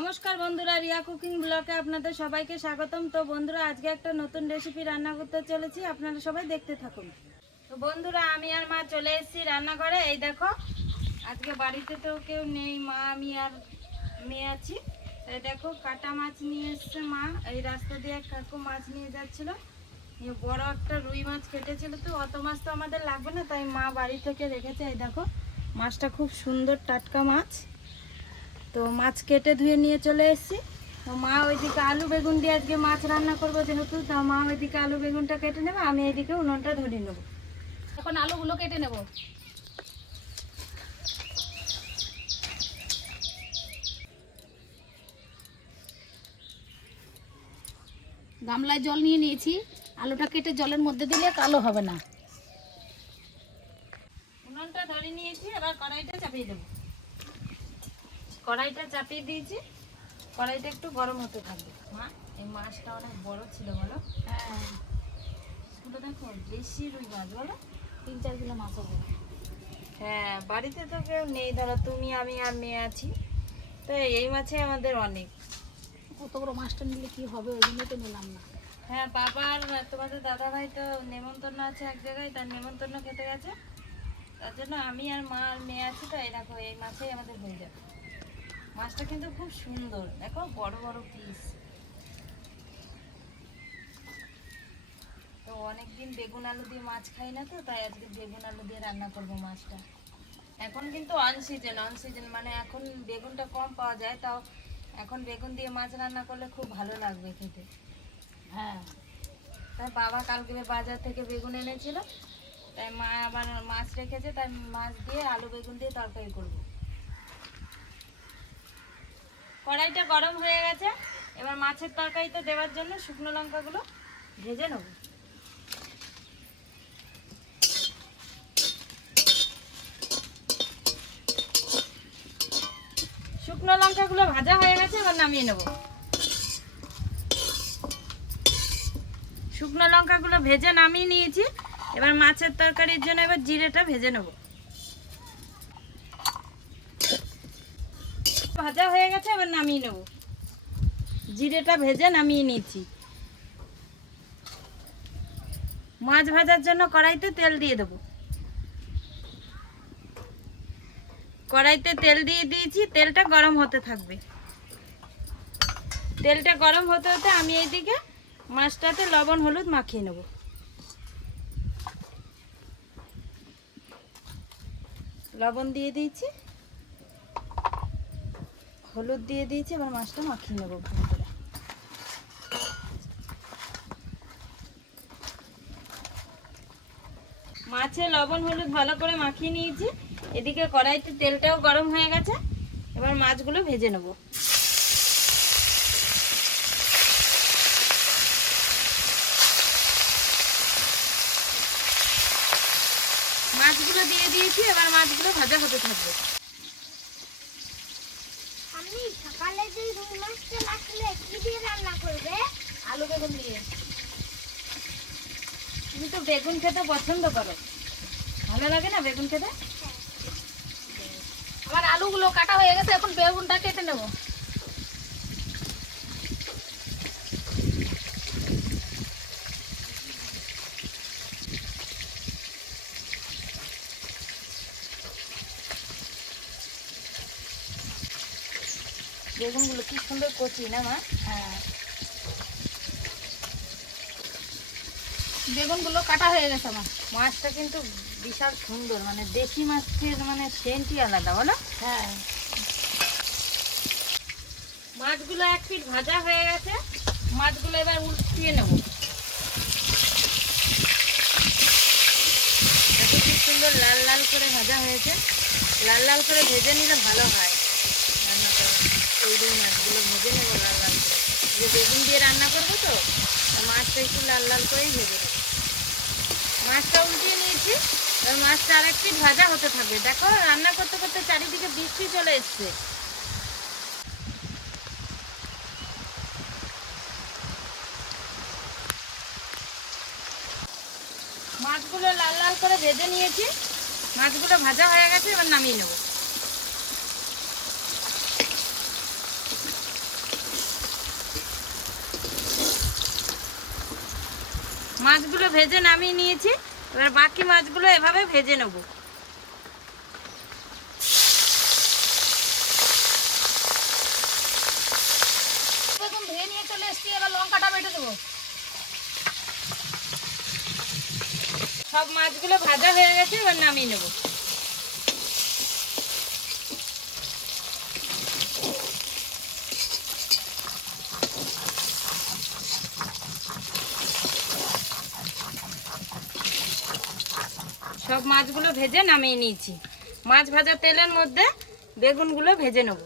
নমস্কার বন্ধুরা, রিয়া কুকিং ব্লকে আপনাদের সবাইকে স্বাগতম। তো বন্ধুরা, আজকে একটা নতুন রেসিপি রান্না করতে চলেছি, আপনারা সবাই দেখতে থাকুন। তো বন্ধুরা, আমি আর মা চলে এসেছি রান্নাঘরে। এই দেখো, আজকে বাড়িতে তো কেউ নেই, মা, আমি আর মেয়ে আছি। এই দেখো, কাটা মাছ নিয়ে এসছে মা। এই রাস্তা দিয়ে কাকু মাছ নিয়ে যাচ্ছিল। বড় একটা রুই মাছ কেটেছিল তো, অত মাছ তো আমাদের লাগবে না, তাই মা বাড়ি থেকে রেখেছে। এই দেখো, মাছটা খুব সুন্দর টাটকা মাছ। তো মাছ কেটে ধুয়ে নিয়ে চলে এসেছি। তো মা ওইদিকে আলু বেগুন দিয়ে আজকে মাছ রান্না করব যেহেতু তা মা ওইদিকে আলু বেগুনটা কেটে নেবে আমি এইদিকে উনুনটা ধরে নেব। এখন আলুগুলো কেটে নেব। গামলায় জল নিয়ে নিয়েছি। আলুটা কেটে জলের মধ্যে দিলে কালো হবে না। উনুনটা ধরে নিয়েছি এবার কড়াইটা চাপিয়ে দেবো। কড়াইটা চাপিয়ে দিয়েছি। কড়াইটা একটু গরম হতে থাকবে। মা এই মাছটা অনেক বড় ছিল বলো। হ্যাঁ। দেখো বেশি রুই মাছ বলো। তিন চার কিলো মাছ হবে। হ্যাঁ বাড়িতে তো কেউ নেই ধরো তুমি আমি আর মেয়ে আছি। তো এই মাছে আমাদের অনেক। কত বড় মাছটা নিলে কি হবে ওই জন্যই তো নিলাম না। হ্যাঁ বাবার তোমাদের দাদা ভাই তো নেমন্তন্ন আছে এক জায়গায় তার নেমন্তন্ন খেতে গেছে। তার জন্য আমি আর মা আর মেয়ে আছি তো এই দেখো এই মাছেই আমাদের হয়ে যাবে। মাছটা কিন্তু খুব সুন্দর। দেখো, বড় বড় পিস তো অনেকদিন বেগুন আলু দিয়ে মাছ খাই না তো, তাই আজকে বেগুন আলু দিয়ে রান্না করব মাছটা। এখন কিন্তু অন সিজন অন সিজন মানে এখন বেগুনটা কম পাওয়া যায়, তাও এখন বেগুন দিয়ে মাছ রান্না করলে খুব ভালো লাগবে খেতে। হ্যাঁ। তাই বাবা কালকে বাজার থেকে বেগুন এনেছিল, তাই মা আবার মাছ রেখেছে, তাই মাছ দিয়ে আলু বেগুন দিয়ে তরকারি করব। কড়াইটা গরম হয়ে গেছে। এবার মাছের তরকারিতে দেওয়ার জন্য শুকনো লঙ্কাগুলো ভেজে নেব। শুকনো লঙ্কাগুলো ভাজা হয়ে গেছে, এবার নামিয়ে নেব। শুকনো লঙ্কাগুলো ভেজে নামিয়ে নিয়েছি। এবার মাছের তরকারির জন্য এবার জিরেটা ভেজে নেব। ভাজা হয়ে গেছে, এবার নামিয়ে নেব। জিরেটা ভেজে নামিয়ে নিয়েছি। মাছ ভাজার জন্য কড়াইতে তেল দিয়ে দেবো। কড়াইতে তেল দিয়ে দিয়েছি, তেলটা গরম হতে থাকবে। তেলটা গরম হতে হতে আমি এইদিকে মাছটাতে লবণ, হলুদ মাখিয়ে নেব। লবণ দিয়ে দিয়েছি। হলুদ দিয়ে দিয়েছি, এবার মাছটা মাখিয়ে নেব ভালো করে। মাছে লবণ, হলুদ ভালো করে মাখিয়ে নিয়েছি। এদিকে কড়াইতে তেলটাও গরম হয়ে গেছে, এবার মাছগুলো ভেজে নেব। মাছগুলো দিয়ে দিয়েছি, এবার মাছগুলো ভাজা হতে থাকবে। সকালে যে রুই মাছটা রাখলে কি দিয়ে রান্না করবে? আলু বেগুন দিয়ে। তুমি তো বেগুন খেতে পছন্দ করো। ভালো লাগে না বেগুন খেতে? আমার আলুগুলো কাটা হয়ে গেছে এখন বেগুনটা কেটে নেব বেগুনগুলো কি সুন্দর কচি না মা? হ্যাঁ। বেগুনগুলো কাটা হয়ে গেছে আমার মাছটা কিন্তু বিশাল সুন্দর মানে দেশি মাছের মানে সেন্টই আলাদা বলো? হ্যাঁ। মাছগুলো এক পিট ভাজা হয়ে গেছে মাছগুলো এবার উল্টিয়ে নেব। দেখো সুন্দর লাল লাল করে ভাজা হয়েছে। লাল লাল করে ভেজে নিলে ভালো হয়। রান্নাটা ওই দুই মাছগুলো ভেজে নেব লাল লাল করে। যে বেগুন দিয়ে রান্না করব তো মাছটা একটু লাল লাল করেই ভেজে নেব। মাছটা উল্টিয়ে নিয়েছি মাছটা আর এক পিট ভাজা হতে থাকবে। দেখো, রান্না করতে করতে চারিদিকে বৃষ্টি চলে এসছে। মাছগুলো লাল লাল করে ভেজে নিয়েছি। মাছগুলো ভাজা হয়ে গেছে, এবার নামিয়ে নেব। মাছগুলো ভেজে নামিয়ে নিয়েছি। এবার বাকি মাছগুলো এভাবে ভেজে নেব। ধুয়ে নিয়ে চলে এসছি এবার লঙ্কাটা বেটে দেবো। সব মাছগুলো ভাজা হয়ে গেছে এবার নামিয়ে নেব। সব মাছগুলো ভেজে নামিয়ে নিয়েছি। মাছ ভাজা তেলের মধ্যে বেগুনগুলো ভেজে নেব।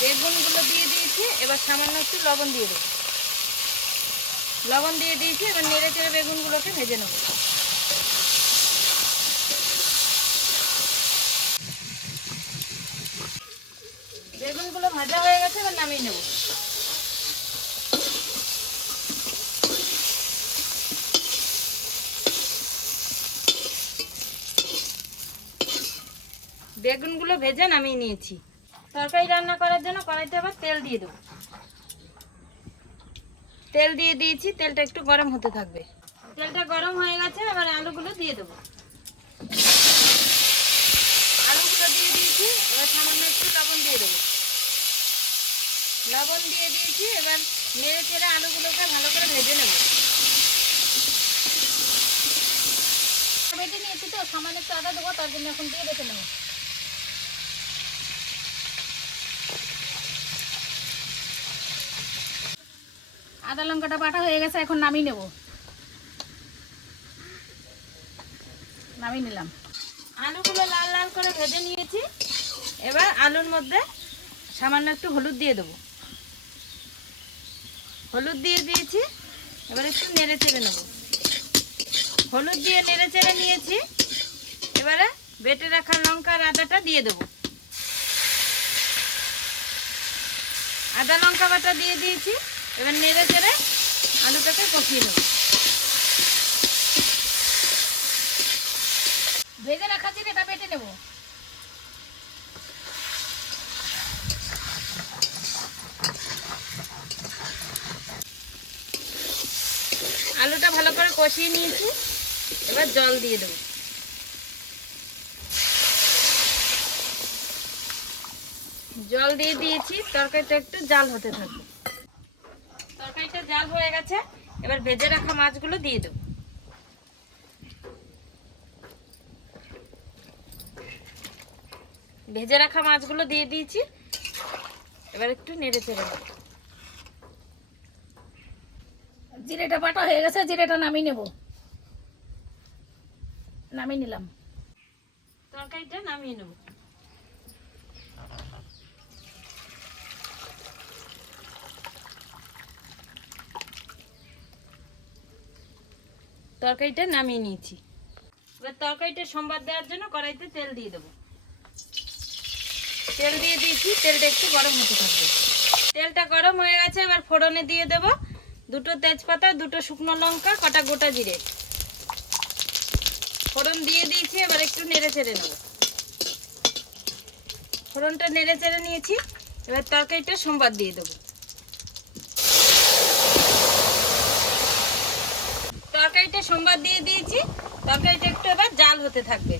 বেগুনগুলো দিয়ে দিয়েছি, এবার সামান্য একটু লবণ দিয়ে দেবো। লবণ দিয়ে দিয়েছি, এবার নেড়ে চেড়ে বেগুনগুলোকে ভেজে নেব। বেগুনগুলো ভাজা হয়ে গেছে, এবার নামিয়ে নেব। বেগুনগুলো ভেজে নামিয়ে নিয়েছি। তরকারি রান্না করার জন্য কড়াইতে আবার তেল দিয়ে দেবো। তেল দিয়ে দিয়েছি, তেলটা একটু গরম হতে থাকবে। তেলটা গরম হয়ে গেছে, এবার আলুগুলো দিয়ে দেবো। আলুগুলো দিয়ে দিয়েছি, এবার সামান্য একটু লবণ দিয়ে দেবো। লবণ দিয়ে দিয়েছি, এবার নেড়ে চেড়ে আলুগুলোকে ভালো করে ভেজে নেব। বেটে নিয়েছি তো, সামান্য একটু আদা দেবো, তার জন্য এখন দিয়ে বেটে নেব আদা লঙ্কাটা বাটা হয়ে গেছে, এখন নামিয়ে নেব। নামিয়ে নিলাম। আলুগুলো লাল লাল করে ভেজে নিয়েছি। এবার আলুর মধ্যে সামান্য একটু হলুদ দিয়ে দেবো। হলুদ দিয়ে দিয়েছি, এবার একটু নেড়ে চেড়ে নেব। হলুদ দিয়ে নেড়ে চেড়ে নিয়েছি, এবারে বেটে রাখা লঙ্কা আর আদাটা দিয়ে দেবো। আদা লঙ্কা বাটা দিয়ে দিয়েছি। এবার নেড়ে চেড়ে আলুটাকে কষিয়ে নেব। ভেজে রাখা জিরেটা বেটে নেব। আলুটা ভালো করে কষিয়ে নিয়েছি। এবার জল দিয়ে দেবো। জল দিয়ে দিয়েছি, তরকারিটা একটু জাল হতে থাকবে জাল হয়ে গেছে এবার ভেজে রাখা মাছগুলো দিয়ে দেবো। ভেজে রাখা মাছগুলো দিয়ে দিয়েছি এবার একটু নেড়ে চেড়ে জিরেটা বাটা হয়ে গেছে জিরেটা নামিয়ে নেব। নামিয়ে নিলাম। তরকারিটা নামিয়ে নেব। তরকারিটা নামিয়ে নিয়েছি। এবার তরকারিটা সম্বাদ দেওয়ার জন্য কড়াইতে তেল দিয়ে দেবো। তেল দিয়ে দিয়েছি, তেলটা একটু গরম হতে থাকবে। তেলটা গরম হয়ে গেছে, এবার ফোড়নে দিয়ে দেব দুটো তেজপাতা, দুটো শুকনো লঙ্কা, কটা গোটা জিরে। ফোড়ন দিয়ে দিয়েছি, এবার একটু নেড়ে চেড়ে নেব। ফোড়নটা নেড়ে চেড়ে নিয়েছি, এবার তরকারিটা সোমবার দিয়ে দেবো তরকারিটা সোমবার দিয়ে দিয়েছি। তরকারিটা একটু এবার জাল হতে থাকবে।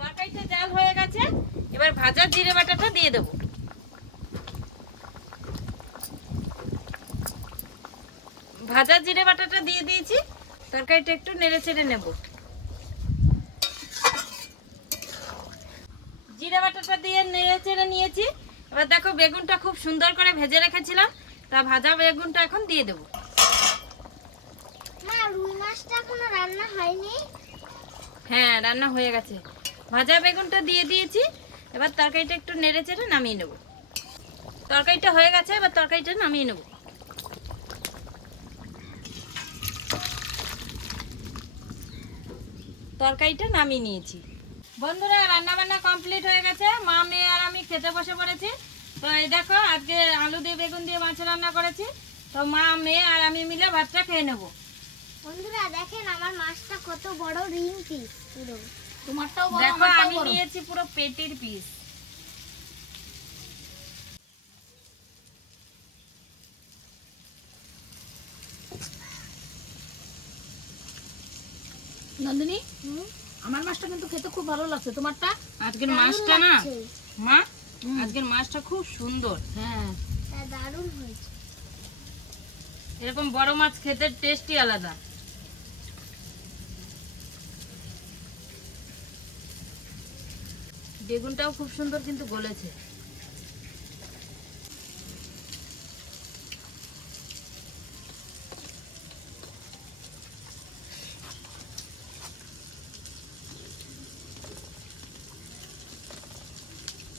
তরকারিটা জাল হয়ে গেছে। এবার ভাজা জিরে বাটাটা দিয়ে দেবো। ভাজা জিরে বাটাটা দিয়ে দিয়েছি। তরকারিটা একটু নেড়ে চেড়ে নেব। জিরে বাটাটা দিয়ে নেড়ে চেড়ে নিয়েছি। এবার দেখো বেগুনটা খুব সুন্দর করে ভেজে রেখেছিলাম। তা ভাজা বেগুনটা এখন দিয়ে দেবো। মা রুই মাছটা এখনও রান্না হয়নি? হ্যাঁ রান্না হয়ে গেছে। ভাজা বেগুনটা দিয়ে দিয়েছি এবার তরকারিটা একটু নেড়ে চেড়ে নামিয়ে নেব। তরকারিটা হয়ে গেছে এবার তরকারিটা নামিয়ে নেব। তরকারিটা নামিয়ে নিয়েছি। বন্ধুরা রান্না বান্না কমপ্লিট হয়ে গেছে। মা মেয়ে আর আমি খেতে বসে পড়েছি। তো এই দেখো আজকে আলু দিয়ে বেগুন দিয়ে মাছ রান্না করেছি। তো মা মেয়ে আর আমি মিলে ভাতটা খেয়ে নেব। বন্ধুরা দেখেন আমার মাছটা কত বড় রিং পিস পুরো। তোমারটাও বড় দেখো আমি নিয়েছি পুরো পেটির পিস নন্দিনী আমার মাছটা কিন্তু খেতে খুব ভালো লাগছে। তোমারটা? আজকের মাছটা না মা আজকের মাছটা খুব সুন্দর। হ্যাঁ। তা দারুণ হয়েছে। এরকম বড় মাছ খেতে টেস্টই আলাদা। বেগুনটাও খুব সুন্দর কিন্তু গলেছে।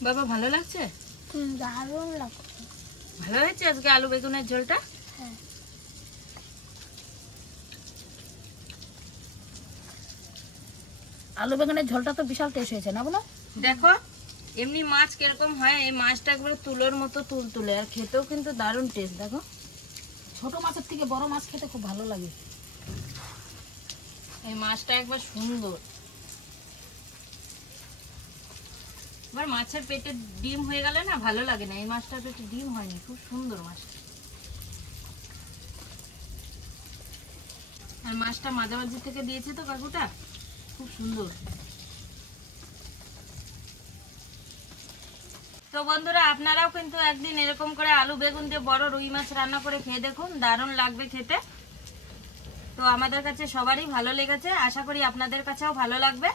বাবা ভালো লাগছে? দারুণ লাগছে। ভালো হয়েছে আজকে আলু বেগুনের ঝোলটা? হ্যাঁ। আলু বেগুনের ঝোলটা তো বিশাল টেস্ট হয়েছে না বলো? দেখো এমনি মাছ কীরকম হয় এই মাছটা একবারে তুলোর মতো তুল তুলে আর খেতেও কিন্তু দারুণ টেস্ট দেখো। ছোট মাছের থেকে বড় মাছ খেতে খুব ভালো লাগে। এই মাছটা একবার সুন্দর। এবার মাছের পেটে ডিম হয়ে গেলে না ভালো লাগে না। এই মাছটার পেটে ডিম হয়নি, খুব সুন্দর মাছটা। আর মাছটা মাঝামাঝি থেকে দিয়েছে তো কাকুটা? খুব সুন্দর। তো বন্ধুরা, আপনারাও কিন্তু একদিন এরকম করে আলু, বেগুন দিয়ে বড় রুই মাছ রান্না করে খেয়ে দেখুন, দারুণ লাগবে খেতে। তো আমাদের কাছে সবারই ভালো লেগেছে, আশা করি আপনাদের কাছেও ভালো লাগবে।